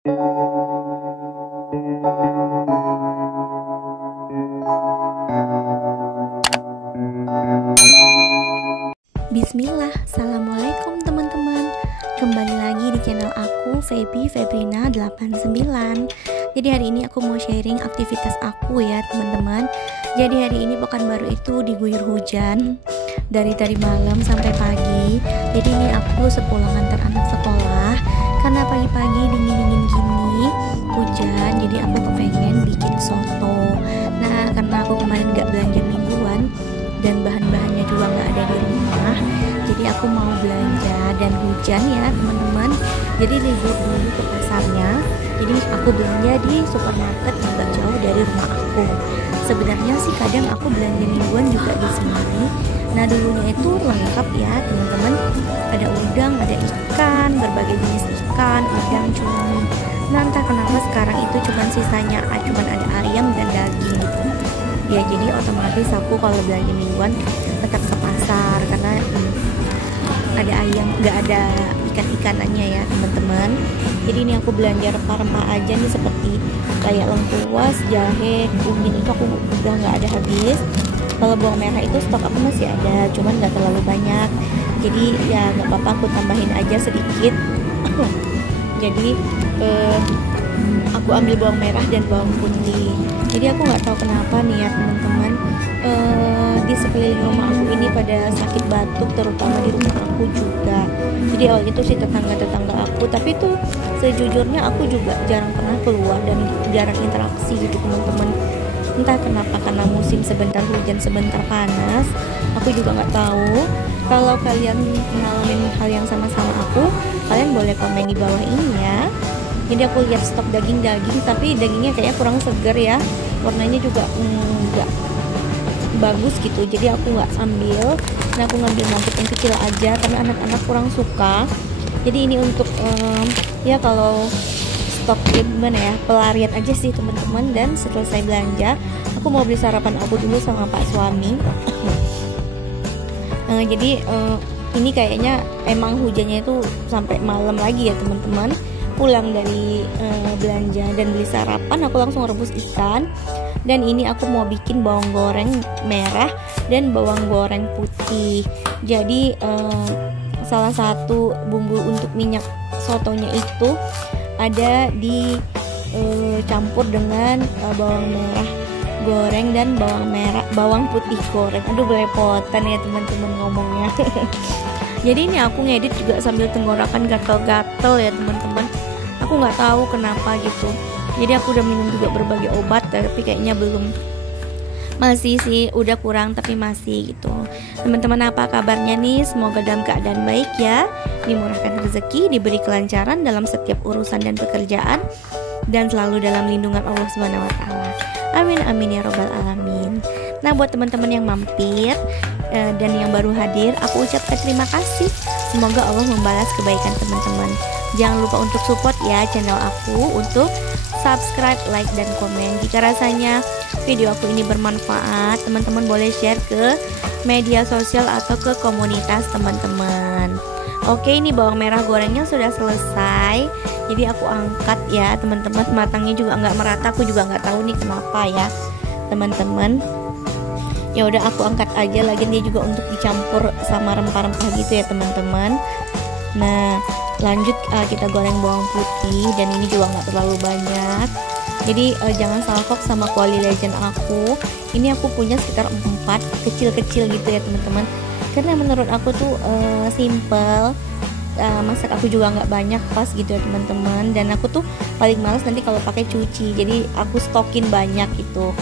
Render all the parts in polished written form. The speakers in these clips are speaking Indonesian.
Bismillah, assalamualaikum teman-teman. Kembali lagi di channel aku, Febrina 89. Jadi hari ini aku mau sharing aktivitas aku ya teman-teman. Jadi hari ini Pekanbaru itu diguyur hujan dari tadi malam sampai pagi. Jadi ini aku sepulang antar anak sekolah. Karena pagi-pagi dingin-dingin gini hujan, jadi aku kepengen bikin soto. Nah karena aku kemarin gak belanja mingguan dan bahan-bahannya juga nggak ada di rumah, jadi aku mau belanja dan hujan ya teman-teman. Jadi libur dulu ke pasarnya, jadi aku belanja di supermarket agak jauh dari rumah aku. Sebenarnya sih kadang aku belanja mingguan juga di sini. Nah dulunya itu lengkap ya teman-teman, ada udang, ada ikan, berbagai jenis ikan, udang, cumi. Nah entah kenapa sekarang itu cuman sisanya cuman ada ayam dan daging gitu. Ya jadi otomatis aku kalau belanja mingguan tetap ke pasar karena ada ayam, nggak ada ikan-ikanannya ya teman-teman. Jadi ini aku belanja rempah-rempah aja nih seperti kayak lengkuas, jahe, kunyit itu aku udah nggak ada habis. Kalau bawang merah itu stok aku masih ada, cuman nggak terlalu banyak. Jadi ya nggak apa-apa, aku tambahin aja sedikit. Jadi aku ambil bawang merah dan bawang putih. Jadi aku nggak tahu kenapa nih ya teman-teman, di sekeliling rumah aku ini pada sakit batuk, terutama di rumah aku juga. Jadi awal itu sih tetangga-tetangga aku, tapi tuh sejujurnya aku juga jarang pernah keluar dan jarang interaksi gitu teman-teman. Entah kenapa, karena musim sebentar hujan sebentar panas. Aku juga nggak tahu. Kalau kalian ngalamin hal yang sama-sama aku, kalian boleh komen di bawah ini ya. Jadi aku lihat stok daging-daging, tapi dagingnya kayaknya kurang seger ya, warnanya juga nggak bagus gitu. Jadi aku nggak ambil. Nah aku ngambil nugget yang kecil aja karena anak-anak kurang suka. Jadi ini untuk ya kalau stok gimana ya, pelarian aja sih teman-teman. Dan setelah saya belanja, aku mau beli sarapan aku dulu sama Pak suami. Jadi ini kayaknya emang hujannya itu sampai malam lagi ya teman-teman. Pulang dari belanja dan beli sarapan, aku langsung rebus ikan. Dan ini aku mau bikin bawang goreng merah dan bawang goreng putih. Jadi salah satu bumbu untuk minyak sotonya itu ada di campur dengan bawang merah goreng dan bawang putih goreng. Aduh belepotan ya teman-teman ngomongnya. Jadi ini aku ngedit juga sambil tenggorokan gatel-gatel ya teman-teman. Aku nggak tahu kenapa gitu. Jadi aku udah minum juga berbagai obat, tapi kayaknya belum, masih sih, udah kurang tapi masih gitu. Teman-teman apa kabarnya nih? Semoga dalam keadaan baik ya, dimurahkan rezeki, diberi kelancaran dalam setiap urusan dan pekerjaan, dan selalu dalam lindungan Allah Subhanahu wa taala. Amin amin ya robbal alamin. Nah buat teman-teman yang mampir dan yang baru hadir, aku ucapkan terima kasih. Semoga Allah membalas kebaikan teman-teman. Jangan lupa untuk support ya channel aku, untuk subscribe, like, dan komen. Jika rasanya video aku ini bermanfaat, teman-teman boleh share ke media sosial atau ke komunitas teman-teman. Oke, ini bawang merah gorengnya sudah selesai. Jadi aku angkat ya teman-teman. Matangnya juga nggak merata, aku juga nggak tahu nih kenapa ya teman-teman. Ya udah aku angkat aja, lagian dia juga untuk dicampur sama rempah-rempah gitu ya teman-teman. Nah lanjut kita goreng bawang putih, dan ini juga nggak terlalu banyak. Jadi jangan salfok sama Kuali Legend aku. Ini aku punya sekitar 4 kecil-kecil gitu ya teman-teman. Karena menurut aku tuh simple, masak aku juga nggak banyak pas gitu ya teman-teman. Dan aku tuh paling males nanti kalau pakai cuci, jadi aku stokin banyak gitu.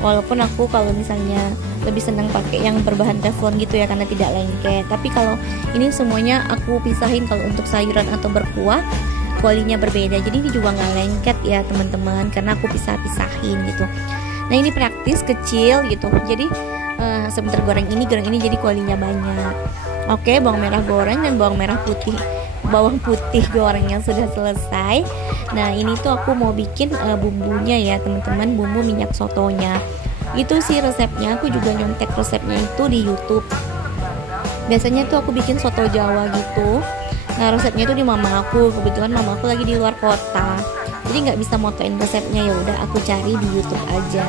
Walaupun aku kalau misalnya lebih senang pakai yang berbahan teflon gitu ya karena tidak lengket. Tapi kalau ini semuanya aku pisahin, kalau untuk sayuran atau berkuah kualinya berbeda. Jadi ini juga nggak lengket ya teman-teman karena aku pisah-pisahin gitu. Nah ini praktis, kecil gitu. Jadi sebentar goreng ini jadi kualinya banyak. Oke, bawang merah goreng dan bawang merah putih. Bawang putih gorengnya sudah selesai. Nah ini tuh aku mau bikin bumbunya ya teman-teman, bumbu minyak sotonya. Itu sih resepnya, aku juga nyontek resepnya itu di YouTube. Biasanya tuh aku bikin soto Jawa gitu. Nah resepnya itu di mama aku, kebetulan mama aku lagi di luar kota, jadi nggak bisa motoin resepnya, ya udah aku cari di YouTube aja.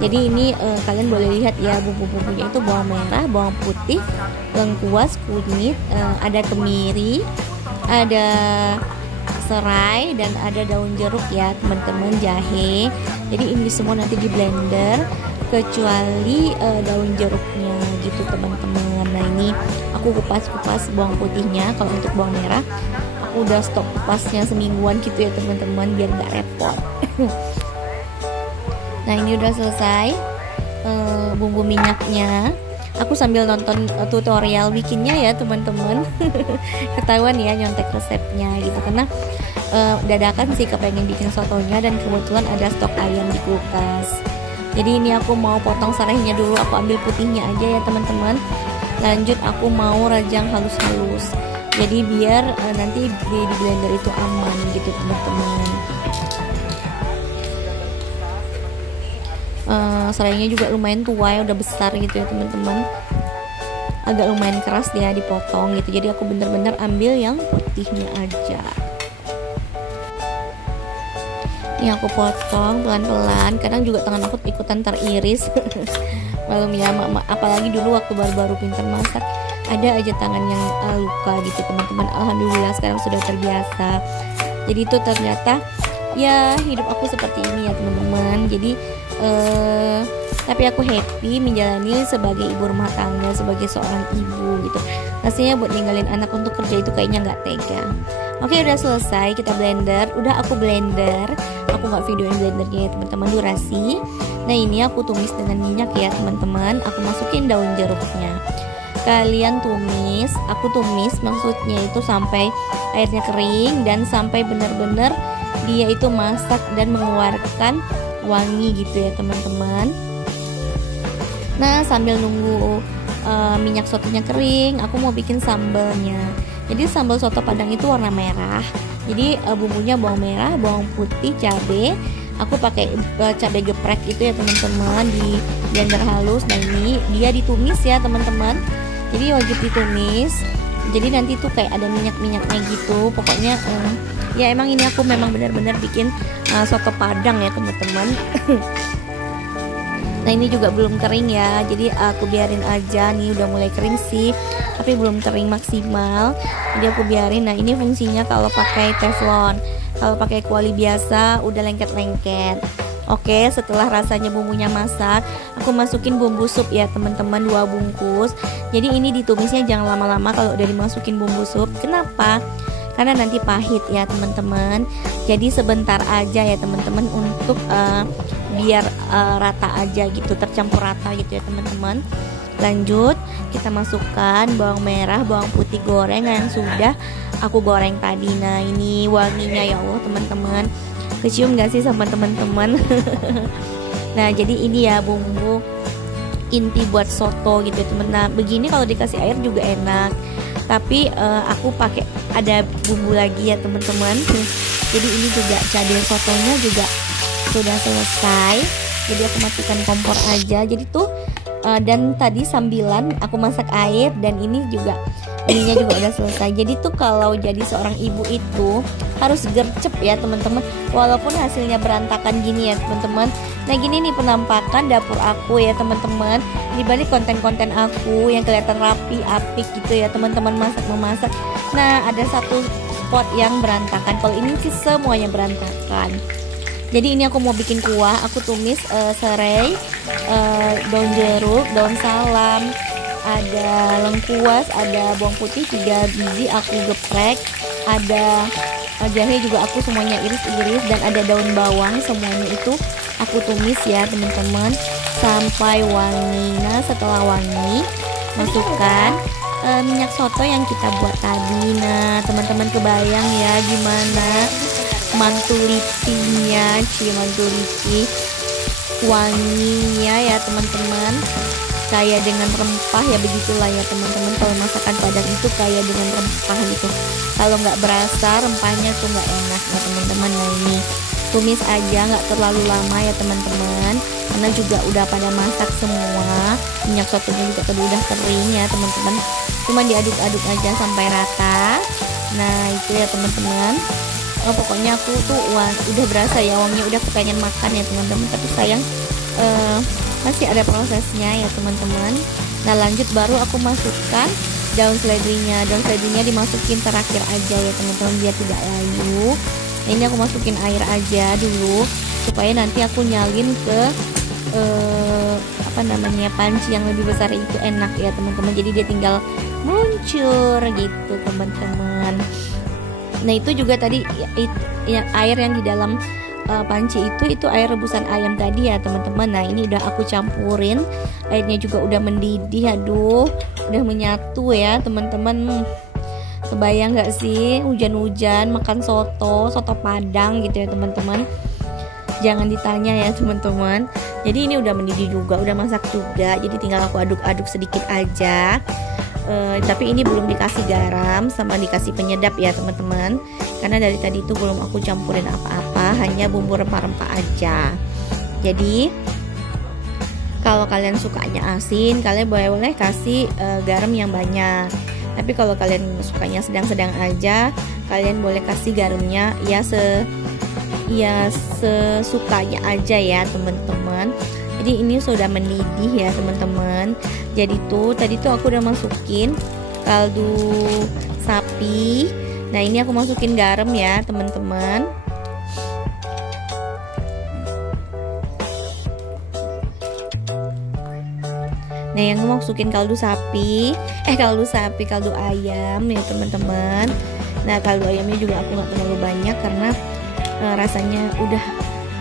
Jadi ini kalian boleh lihat ya, bumbu-bumbunya itu bawang merah, bawang putih, lengkuas, kunyit, ada kemiri, ada serai, dan ada daun jeruk ya teman-teman, jahe. Jadi ini semua nanti di blender kecuali daun jeruknya gitu teman-teman. Nah ini aku kupas-kupas bawang putihnya. Kalau untuk bawang merah aku udah stok kupasnya semingguan gitu ya teman-teman, biar nggak repot. Nah ini udah selesai bumbu minyaknya. Aku sambil nonton tutorial bikinnya ya teman-teman. Ketahuan ya nyontek resepnya gitu, karena dadakan sih kepengen bikin sotonya, dan kebetulan ada stok ayam di kulkas. Jadi ini aku mau potong sarehnya dulu, aku ambil putihnya aja ya teman-teman. Lanjut aku mau rajang halus-halus, jadi biar nanti di blender itu aman gitu teman-teman. Serainya juga lumayan tua ya, udah besar gitu ya teman-teman, agak lumayan keras dia dipotong gitu. Jadi aku bener-bener ambil yang putihnya aja. Ini aku potong pelan-pelan, kadang juga tangan aku ikutan teriris. Malum ya, apalagi dulu waktu baru-baru pintar masak, ada aja tangan yang luka gitu teman-teman. Alhamdulillah sekarang sudah terbiasa. Jadi itu ternyata ya hidup aku seperti ini ya teman-teman. Jadi tapi aku happy menjalani sebagai ibu rumah tangga, sebagai seorang ibu gitu. Rasanya buat ninggalin anak untuk kerja itu kayaknya nggak tega. Oke, udah selesai kita blender. Udah aku blender, aku nggak videoin blendernya ya teman-teman, durasi. Nah ini aku tumis dengan minyak ya teman-teman. Aku masukin daun jeruknya, kalian tumis, aku tumis maksudnya itu sampai airnya kering dan sampai benar-benar dia itu masak dan mengeluarkan wangi gitu ya teman-teman. Nah sambil nunggu minyak sotonya kering, aku mau bikin sambalnya. Jadi sambal soto Padang itu warna merah. Jadi bumbunya bawang merah, bawang putih, cabai. Aku pakai cabai geprek itu ya teman-teman, di blender halus. Nah ini dia ditumis ya teman-teman. Jadi wajib ditumis. Jadi nanti tuh kayak ada minyak-minyaknya gitu. Pokoknya ya emang ini aku memang benar-benar bikin soto Padang ya teman-teman. Nah ini juga belum kering ya, jadi aku biarin aja. Nih udah mulai kering sih, tapi belum kering maksimal, jadi aku biarin. Nah ini fungsinya kalau pakai teflon, kalau pakai kuali biasa udah lengket-lengket. Oke, setelah rasanya bumbunya masak, aku masukin bumbu sup ya teman-teman, 2 bungkus. Jadi ini ditumisnya jangan lama-lama kalau udah dimasukin bumbu sup. Kenapa? Karena nanti pahit ya teman-teman. Jadi sebentar aja ya teman-teman, untuk biar rata aja gitu, tercampur rata gitu ya teman-teman. Lanjut kita masukkan bawang merah, bawang putih goreng yang sudah aku goreng tadi. Nah ini wanginya ya Allah teman-teman, kecium gak sih sama teman-teman? Nah jadi ini ya bumbu inti buat soto gitu ya teman. Nah begini kalau dikasih air juga enak, tapi aku pakai ada bumbu lagi ya teman-teman. Jadi ini juga cabai sotonya juga sudah selesai, jadi aku matikan kompor aja. Jadi tuh dan tadi sambilan aku masak air, dan ini juga ininya juga udah selesai. Jadi tuh kalau jadi seorang ibu itu harus gercep ya teman-teman, walaupun hasilnya berantakan gini ya teman-teman. Nah gini nih penampakan dapur aku ya teman-teman, dibalik konten-konten aku yang kelihatan rapi apik gitu ya teman-teman, masak memasak. Nah ada satu spot yang berantakan, kalau ini sih semuanya berantakan. Jadi ini aku mau bikin kuah, aku tumis serai, daun jeruk, daun salam, ada lengkuas, ada bawang putih 3 biji aku geprek, ada jahe juga aku semuanya iris-iris, dan ada daun bawang, semuanya itu aku tumis ya teman-teman sampai wangi. Nah setelah wangi, masukkan minyak soto yang kita buat tadi. Nah teman-teman kebayang ya gimana mantu lipinya, mantu lipi wanginya ya teman-teman, kaya dengan rempah ya, begitulah ya teman-teman. Kalau masakan Padang itu kaya dengan rempah gitu, kalau nggak berasa rempahnya tuh nggak enak ya teman-teman. Nah ini tumis aja, nggak terlalu lama ya teman-teman, karena juga udah pada masak semua. Minyak sotonya juga tadi udah kering ya teman-teman, cuma diaduk-aduk aja sampai rata. Nah itu ya teman-teman. Pokoknya aku tuh udah berasa ya wanginya, udah kepengen makan ya teman-teman, tapi sayang masih ada prosesnya ya teman-teman. Nah lanjut baru aku masukkan daun seledrinya. Daun seledrinya dimasukin terakhir aja ya teman-teman biar tidak layu. Nah, ini aku masukin air aja dulu supaya nanti aku nyalin ke panci yang lebih besar itu enak ya teman-teman. Jadi dia tinggal muncur gitu teman-teman. Nah itu juga tadi ya, air yang di dalam panci itu air rebusan ayam tadi ya teman-teman. Nah ini udah aku campurin, airnya juga udah mendidih. Aduh udah menyatu ya teman-teman. Kebayang gak sih hujan-hujan makan soto Padang gitu ya teman-teman. Jangan ditanya ya teman-teman. Jadi ini udah mendidih juga, udah masak juga. Jadi tinggal aku aduk-aduk sedikit aja. Tapi ini belum dikasih garam sama dikasih penyedap ya teman-teman. Karena dari tadi itu belum aku campurin apa-apa, hanya bumbu rempah-rempah aja. Jadi kalau kalian sukanya asin, kalian boleh kasih garam yang banyak. Tapi kalau kalian sukanya sedang-sedang aja, kalian boleh kasih garamnya ya sesukanya aja ya teman-teman. Jadi ini sudah mendidih ya teman-teman. Jadi tadi tuh aku udah masukin kaldu sapi. Nah ini aku masukin garam ya teman-teman. Nah yang masukin kaldu ayam ya teman-teman. Nah kaldu ayamnya juga aku nggak terlalu banyak karena rasanya udah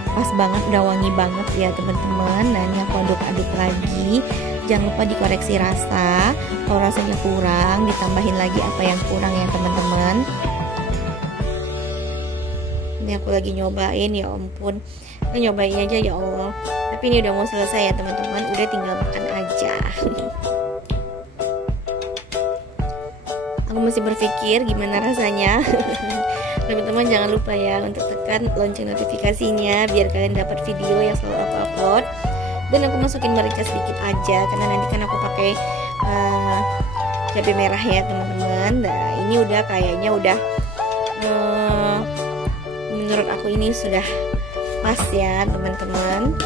pas banget, udah wangi banget ya teman-teman. Nah ini aku aduk-aduk lagi. Jangan lupa dikoreksi rasa. Kalau rasanya kurang, ditambahin lagi apa yang kurang ya teman-teman. Ini aku lagi nyobain, ya ampun, nyobain aja ya Allah. Tapi ini udah mau selesai ya teman-teman. Udah tinggal makan aja. Aku masih berpikir gimana rasanya. Teman-teman jangan lupa ya untuk tekan lonceng notifikasinya biar kalian dapat video yang selalu aku upload. Dan aku masukin merica sedikit aja karena nanti kan aku pakai cabai merah ya teman-teman. Nah ini udah kayaknya udah menurut aku ini sudah pas ya teman-teman.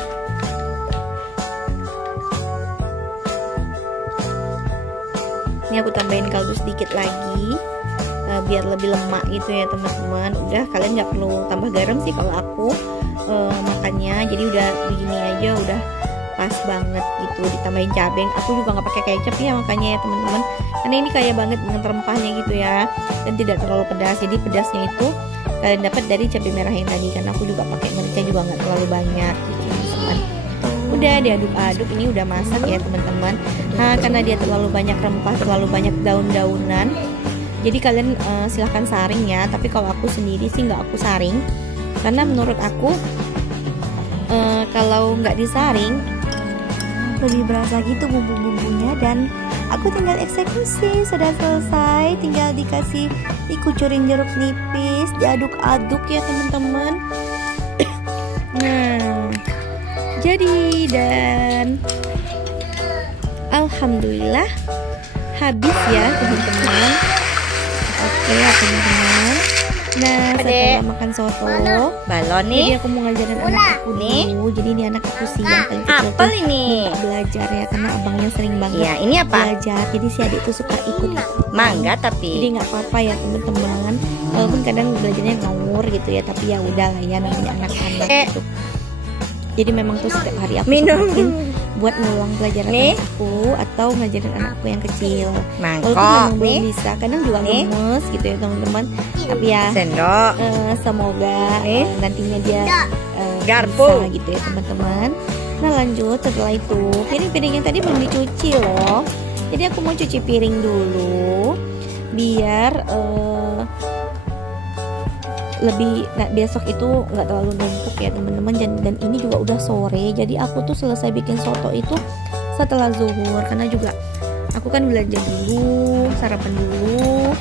Ini aku tambahin kaldu sedikit lagi biar lebih lemak gitu ya teman-teman. Udah kalian nggak perlu tambah garam sih kalau aku makannya. Jadi udah begini aja udah pas banget gitu. Ditambahin cabai, aku juga nggak pakai kecap ya makanya ya teman-teman, karena ini kaya banget dengan rempahnya gitu ya, dan tidak terlalu pedas. Jadi pedasnya itu kalian dapat dari cabai merah yang tadi, karena aku juga pakai merica juga nggak terlalu banyak gitu teman-teman. Udah diaduk-aduk, ini udah masak ya teman-teman. Nah karena dia terlalu banyak rempah, terlalu banyak daun-daunan, jadi kalian silahkan saring ya. Tapi kalau aku sendiri sih nggak aku saring, karena menurut aku kalau nggak disaring lebih berasa gitu bumbu-bumbunya. Dan aku tinggal eksekusi, sudah selesai, tinggal dikucurin jeruk nipis, diaduk-aduk ya teman-teman. Nah jadi, dan alhamdulillah habis ya teman-teman. Oke ya teman-teman. Nah setelah makan soto balon nih, jadi aku mau ngajarin anak aku dulu. Jadi ini anak aku sih yang paling kecil apel ini belajar ya, karena abangnya sering banget ya, ini apa? Belajar. Jadi si adik tuh suka ikut mangga, tapi jadi nggak apa-apa ya teman-teman, walaupun kadang belajarnya ngawur gitu ya, tapi ya udah lah ya, namanya anak-anak gitu. Jadi memang tuh setiap hari aku sempatin buat ngulang pelajaran aku atau ngajarin anakku yang kecil. Walaupun memang belum bisa, kadang juga gemes gitu ya teman-teman. Tapi ya sendok, semoga nantinya dia garpu bisa gitu ya teman-teman. Nah lanjut, setelah itu piring-piring yang tadi belum dicuci loh. Jadi aku mau cuci piring dulu biar lebih besok itu nggak terlalu numpuk ya teman-teman. Dan ini juga udah sore, jadi aku tuh selesai bikin soto itu setelah zuhur, karena juga aku kan belanja dulu, sarapan dulu.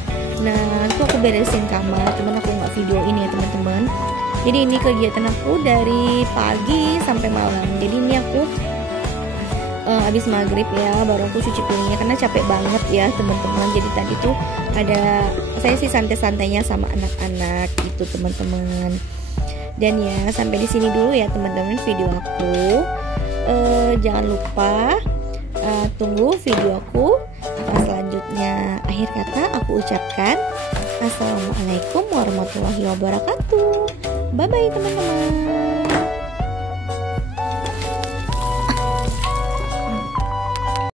Nah itu aku beresin kamar, cuman aku nggak videoin ya teman-teman. Jadi ini kegiatan aku dari pagi sampai malam. Jadi ini aku abis maghrib ya, baru aku cuci piringnya karena capek banget ya teman-teman. Jadi tadi tuh saya sih santai-santainya sama anak-anak gitu teman-teman. Dan ya sampai di sini dulu ya teman-teman video aku. Jangan lupa tunggu video aku selanjutnya. Akhir kata aku ucapkan assalamualaikum warahmatullahi wabarakatuh. Bye bye teman-teman.